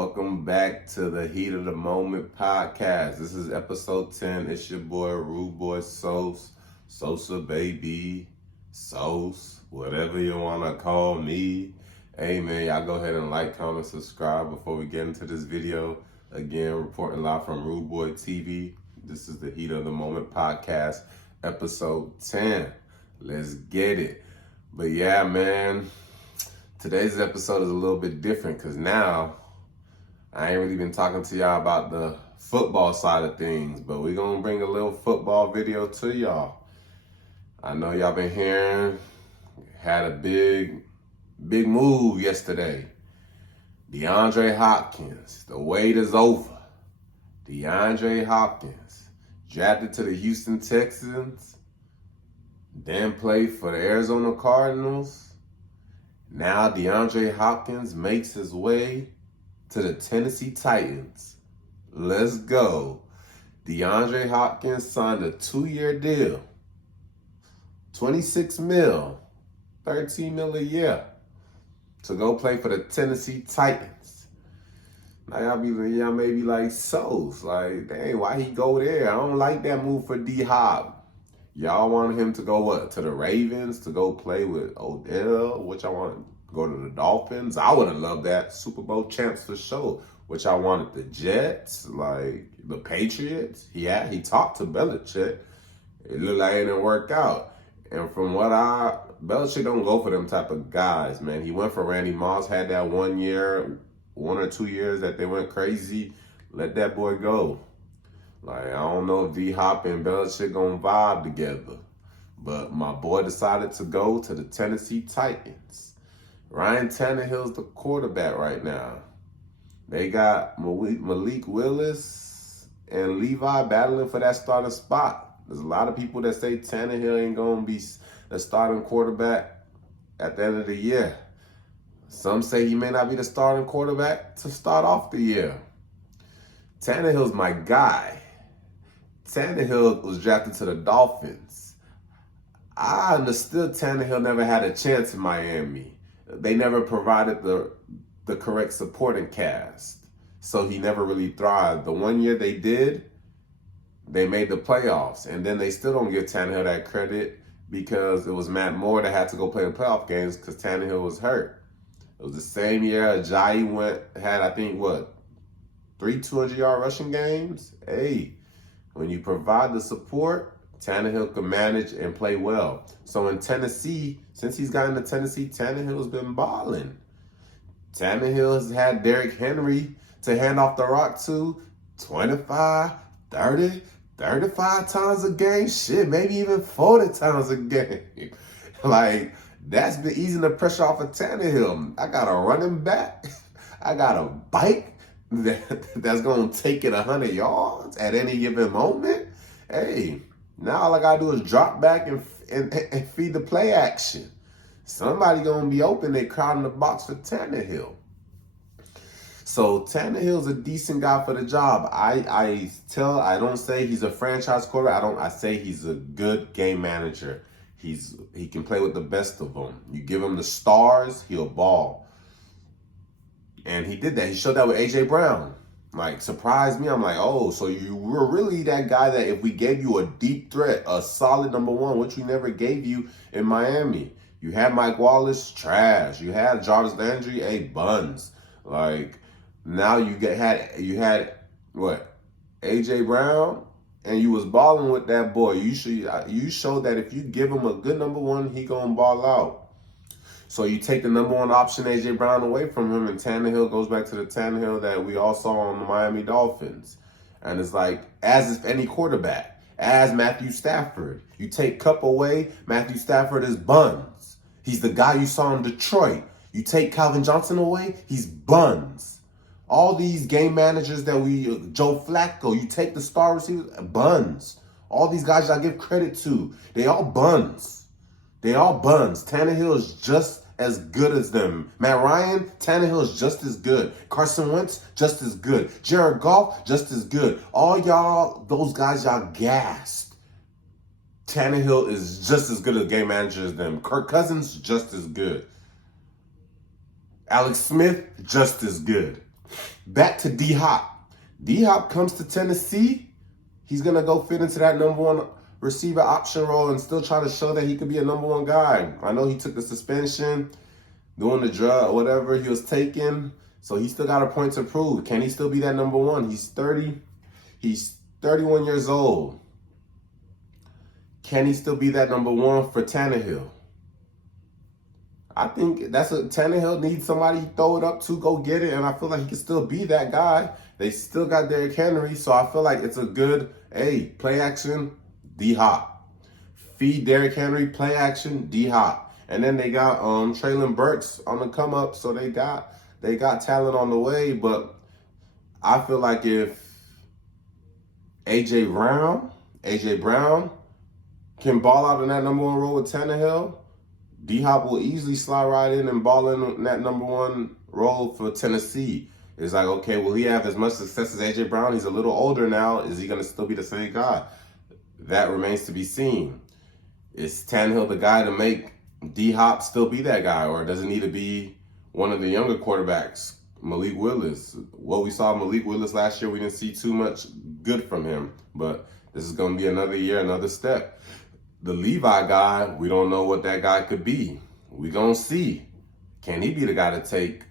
Welcome back to the Heat of the Moment podcast. This is episode 10. It's your boy, Rude Boy Sosa baby, Sauce, whatever you want to call me. Hey man, y'all go ahead and like, comment, subscribe before we get into this video. Again, reporting live from Rude Boy TV. This is the Heat of the Moment podcast, episode 10. Let's get it. But yeah, man, today's episode is a little bit different because now I ain't really been talking to y'all about the football side of things, but we're going to bring a little football video to y'all. I know y'all been hearing, had a big move yesterday. DeAndre Hopkins, the wait is over. DeAndre Hopkins, drafted to the Houston Texans, then played for the Arizona Cardinals. Now DeAndre Hopkins makes his way to the Tennessee Titans. Let's go. DeAndre Hopkins signed a 2-year deal. $26 million, $13 million a year to go play for the Tennessee Titans. Now y'all may be like, like, dang, why he go there? I don't like that move for D-Hop. Y'all wanted him to go what? To the Ravens to go play with Odell? What y'all want? Go to the Dolphins? I would have loved that. Super Bowl champs for sure. Which I wanted the Jets, like the Patriots. He talked to Belichick. It looked like it didn't work out. And from what Belichick don't go for them type of guys, man. He went for Randy Moss, had that 1 or 2 years that they went crazy. Let that boy go. Like, I don't know if D-Hop and Belichick gonna vibe together. But my boy decided to go to the Tennessee Titans. Ryan Tannehill's the quarterback right now. They got Malik Willis and Levi battling for that starting spot. There's a lot of people that say Tannehill ain't going to be the starting quarterback at the end of the year. Some say he may not be the starting quarterback to start off the year. Tannehill's my guy. Tannehill was drafted to the Dolphins. I understood Tannehill never had a chance in Miami. They never provided the correct supporting cast. So he never really thrived. The 1 year they did, they made the playoffs. And then they still don't give Tannehill that credit because it was Matt Moore that had to go play the playoff games because Tannehill was hurt. It was the same year Ajayi had, I think, 3 200-yard rushing games? Hey, when you provide the support, Tannehill can manage and play well. So in Tennessee, since he's gotten to Tennessee, Tannehill's been balling. Tannehill has had Derrick Henry to hand off the rock to 25, 30, 35 times a game. Shit, maybe even 40 times a game. Like, that's been easing the pressure off of Tannehill. I got a running back. I got a bike that's going to take it 100 yards at any given moment. Hey, now all I got to do is drop back and feed the play action. Somebody going to be open. They crowding the box for Tannehill. So Tannehill's a decent guy for the job. I don't say he's a franchise quarterback. I say he's a good game manager. He can play with the best of them. You give him the stars, he'll ball. And he did that. He showed that with A.J. Brown. Like, surprised me. I'm like, oh, so you were really that guy that if we gave you a deep threat, a solid number one, which we never gave you in Miami. You had Mike Wallace, trash. You had Jarvis Landry, buns. Like, now you had what? A.J. Brown, and you was balling with that boy. You showed that if you give him a good number one, he gonna ball out. So you take the number one option, A.J. Brown, away from him, and Tannehill goes back to the Tannehill that we all saw on the Miami Dolphins. And it's like, as if any quarterback, as Matthew Stafford. You take Kupp away, Matthew Stafford is buns. He's the guy you saw in Detroit. You take Calvin Johnson away, he's buns. All these game managers that Joe Flacco, you take the star receivers, buns. All these guys I give credit to, they all buns. They all buns. Tannehill is just as good as them. Matt Ryan, Tannehill is just as good. Carson Wentz, just as good. Jared Goff, just as good. All y'all, those guys y'all gassed. Tannehill is just as good a game manager as them. Kirk Cousins, just as good. Alex Smith, just as good. Back to D-Hop. D-Hop comes to Tennessee. He's going to go fit into that number one receiver option role and still try to show that he could be a number one guy. I know he took the suspension, doing the drug, whatever he was taking. So he still got a point to prove. Can he still be that number one? He's 30. He's 31 years old. Can he still be that number one for Tannehill? I think Tannehill needs somebody to throw it up to, go get it, and I feel like he can still be that guy. They still got Derrick Henry, so I feel like it's a good, play action, D-Hop. Feed Derrick Henry, play action, D-Hop. And then they got Treylon Burks on the come up, so they got talent on the way, but I feel like if AJ Brown can ball out in that number one role with Tannehill, D-Hop will easily slide right in and ball in that number one role for Tennessee. It's like, okay, will he have as much success as A.J. Brown? He's a little older now. Is he going to still be the same guy? That remains to be seen. Is Tannehill the guy to make D-Hop still be that guy? Or does it need to be one of the younger quarterbacks, Malik Willis? What we saw Malik Willis last year, we didn't see too much good from him. But this is going to be another year, another step. The Levi guy, we don't know what that guy could be. We're going to see. Can he be the guy to take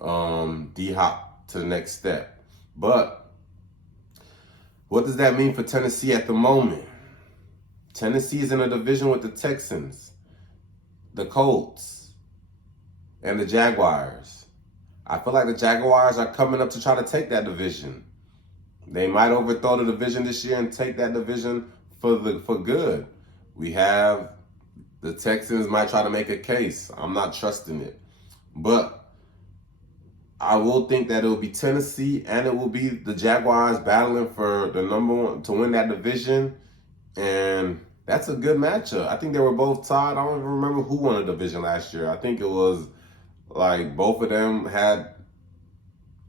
D-Hop to the next step? But what does that mean for Tennessee at the moment? Tennessee is in a division with the Texans, the Colts, and the Jaguars. I feel like the Jaguars are coming up to try to take that division. They might overthrow the division this year and take that division for good. We have the Texans might try to make a case. I'm not trusting it. But I will think that it will be Tennessee and it will be the Jaguars battling for the number one to win that division. And that's a good matchup. I think they were both tied. I don't even remember who won the division last year. I think it was like both of them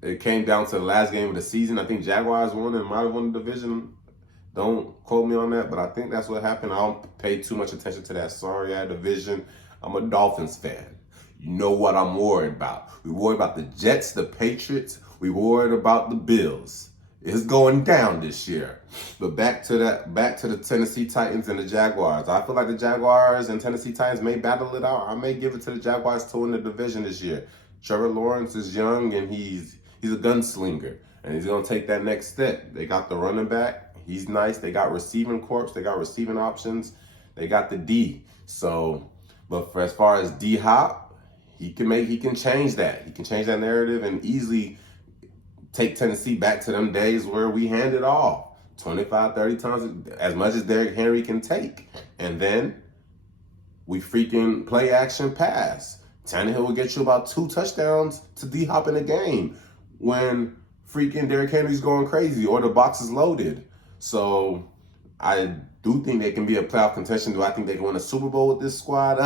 it came down to the last game of the season. I think Jaguars won and might have won the division. Don't quote me on that, but I think that's what happened. I don't pay too much attention to that sorry division. I'm a Dolphins fan. You know what I'm worried about. We worried about the Jets, the Patriots. We worried about the Bills. It's going down this year. But back to the Tennessee Titans and the Jaguars. I feel like the Jaguars and Tennessee Titans may battle it out. I may give it to the Jaguars to win the division this year. Trevor Lawrence is young and he's a gunslinger. And he's going to take that next step. They got the running back. He's nice. They got receiving corps. They got receiving options. They got the D. So, but for as far as D-Hop, he can change that. He can change that narrative and easily take Tennessee back to them days where we handed off 25, 30 times, as much as Derrick Henry can take. And then we freaking play action pass. Tannehill will get you about 2 touchdowns to D-Hop in a game when freaking Derrick Henry's going crazy or the box is loaded. So I do think they can be a playoff contention. Do I think they can win a Super Bowl with this squad?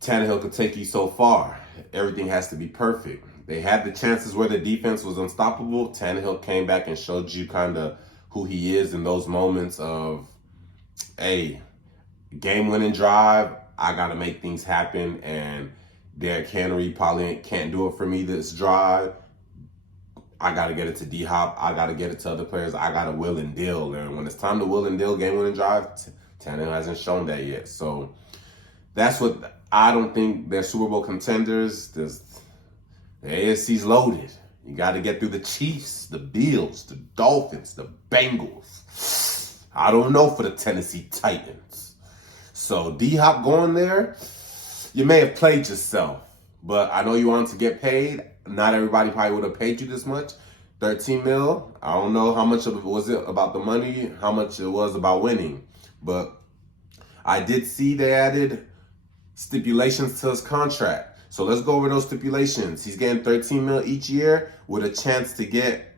Tannehill could take you so far. Everything has to be perfect. They had the chances where the defense was unstoppable. Tannehill came back and showed you kind of who he is in those moments of, hey, game-winning drive, I got to make things happen, and Derrick Henry probably can't do it for me this drive. I got to get it to D-Hop. I got to get it to other players. I got to will and deal. And when it's time to will and deal, game-winning drive, Tannehill hasn't shown that yet. So that's what I don't think they're Super Bowl contenders. The AFC's loaded. You got to get through the Chiefs, the Bills, the Dolphins, the Bengals. I don't know for the Tennessee Titans. So D-Hop going there, you may have played yourself. But I know you wanted to get paid. Not everybody probably would have paid you this much. 13 mil. I don't know how much of it was it about the money, how much it was about winning. But I did see they added stipulations to his contract. So let's go over those stipulations. He's getting 13 mil each year with a chance to get,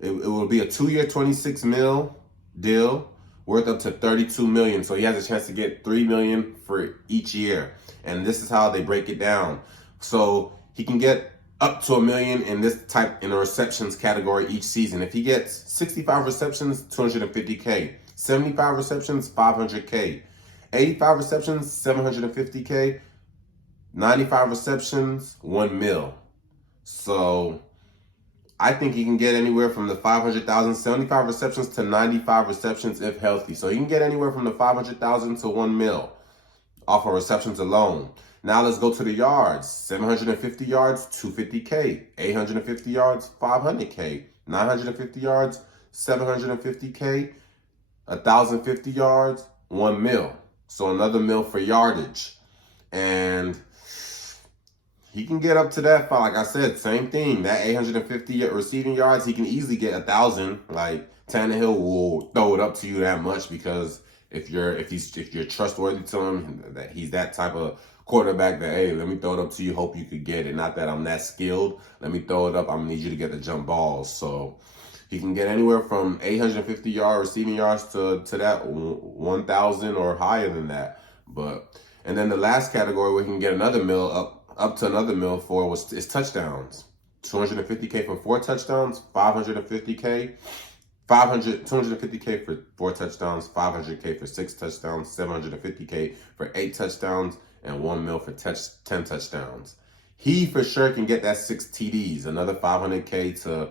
it will be a 2-year, 26 mil deal worth up to 32 million. So he has a chance to get 3 million for each year. And this is how they break it down. So he can get up to $1 million in the receptions category each season. If he gets 65 receptions, $250K. 75 receptions, $500K. 85 receptions, $750K. 95 receptions, $1 million. So I think he can get anywhere from the 500,000, 75 receptions to 95 receptions if healthy. So he can get anywhere from the 500,000 to 1 mil off of receptions alone. Now let's go to the yards. 750 yards, 250K. 850 yards, 500K. 950 yards, 750K. 1,050 yards, 1 mil. So another mil for yardage. And he can get up to that. Like I said, same thing. That 850 receiving yards, he can easily get 1,000. Like Tannehill will throw it up to you that much because if you're trustworthy to him, that he's that type of quarterback that, hey, let me throw it up to you, hope you could get it. Not that I'm that skilled. Let me throw it up. I'm gonna need you to get the jump balls. So he can get anywhere from 850 yard receiving yards to that 1,000 or higher than that. And then the last category where he can get another mil up to another mil for is touchdowns. 250K for 4 touchdowns, 250K for 4 touchdowns, 500K for 6 touchdowns, 750K for 8 touchdowns, and 1 mil for 10 touchdowns. He for sure can get that 6 TDs, another 500K to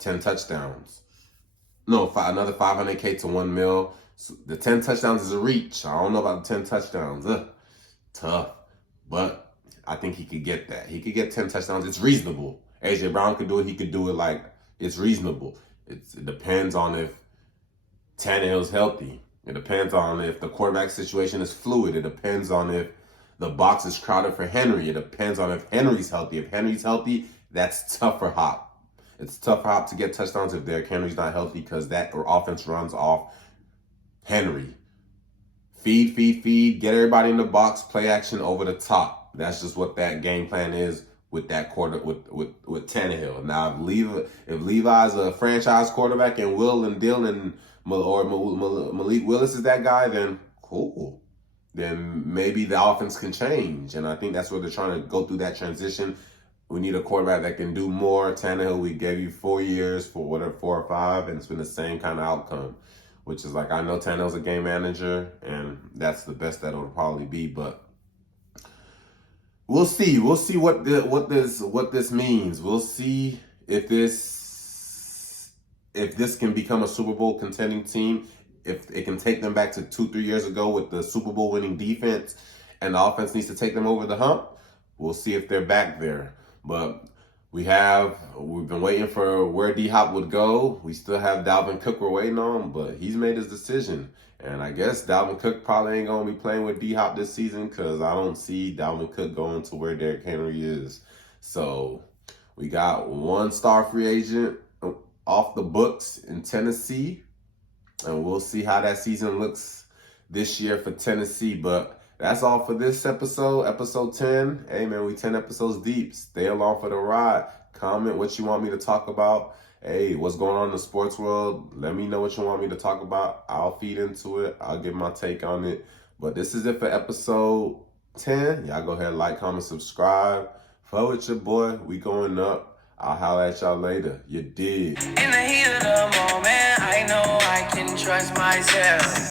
10 touchdowns. No, another 500K to 1 mil. So the 10 touchdowns is a reach. I don't know about the 10 touchdowns. Tough. But I think he could get that. He could get 10 touchdowns. It's reasonable. AJ Brown could do it. He could do it. Like, it's reasonable. It depends on if Tannehill's healthy. It depends on if the quarterback situation is fluid. It depends on if the box is crowded for Henry. It depends on if Henry's healthy. If Henry's healthy, that's tough for Hop. It's tough for Hop to get touchdowns if Derrick Henry's not healthy because that offense runs off Henry. Feed, get everybody in the box, play action over the top. That's just what that game plan is with that with Tannehill. Now, if Levi's a franchise quarterback and Will and Dylan or Malik Willis is that guy, then cool. Then maybe the offense can change. And I think that's where they're trying to go through that transition. We need a quarterback that can do more. Tannehill, we gave you 4 years for whatever, 4 or 5, and it's been the same kind of outcome. Which is like, I know Tannehill's a game manager, and that's the best that it'll probably be. But we'll see. We'll see what this means. We'll see if this can become a Super Bowl contending team. If it can take them back to 2-3 years ago with the Super Bowl winning defense, and the offense needs to take them over the hump. We'll see if they're back there. But we've been waiting for where D-Hop would go. We still have Dalvin Cook we're waiting on, but he's made his decision. And I guess Dalvin Cook probably ain't going to be playing with D-Hop this season because I don't see Dalvin Cook going to where Derrick Henry is. So we got 1 star free agent off the books in Tennessee. And we'll see how that season looks this year for Tennessee. But that's all for this episode, episode 10. Hey, man, we 10 episodes deep. Stay along for the ride. Comment what you want me to talk about. Hey, what's going on in the sports world? Let me know what you want me to talk about. I'll feed into it. I'll give my take on it. But this is it for episode 10. Y'all go ahead, like, comment, subscribe. Follow with your boy. We going up. I'll holler at y'all later. You dig. In the heat of the moment, I know I can trust myself.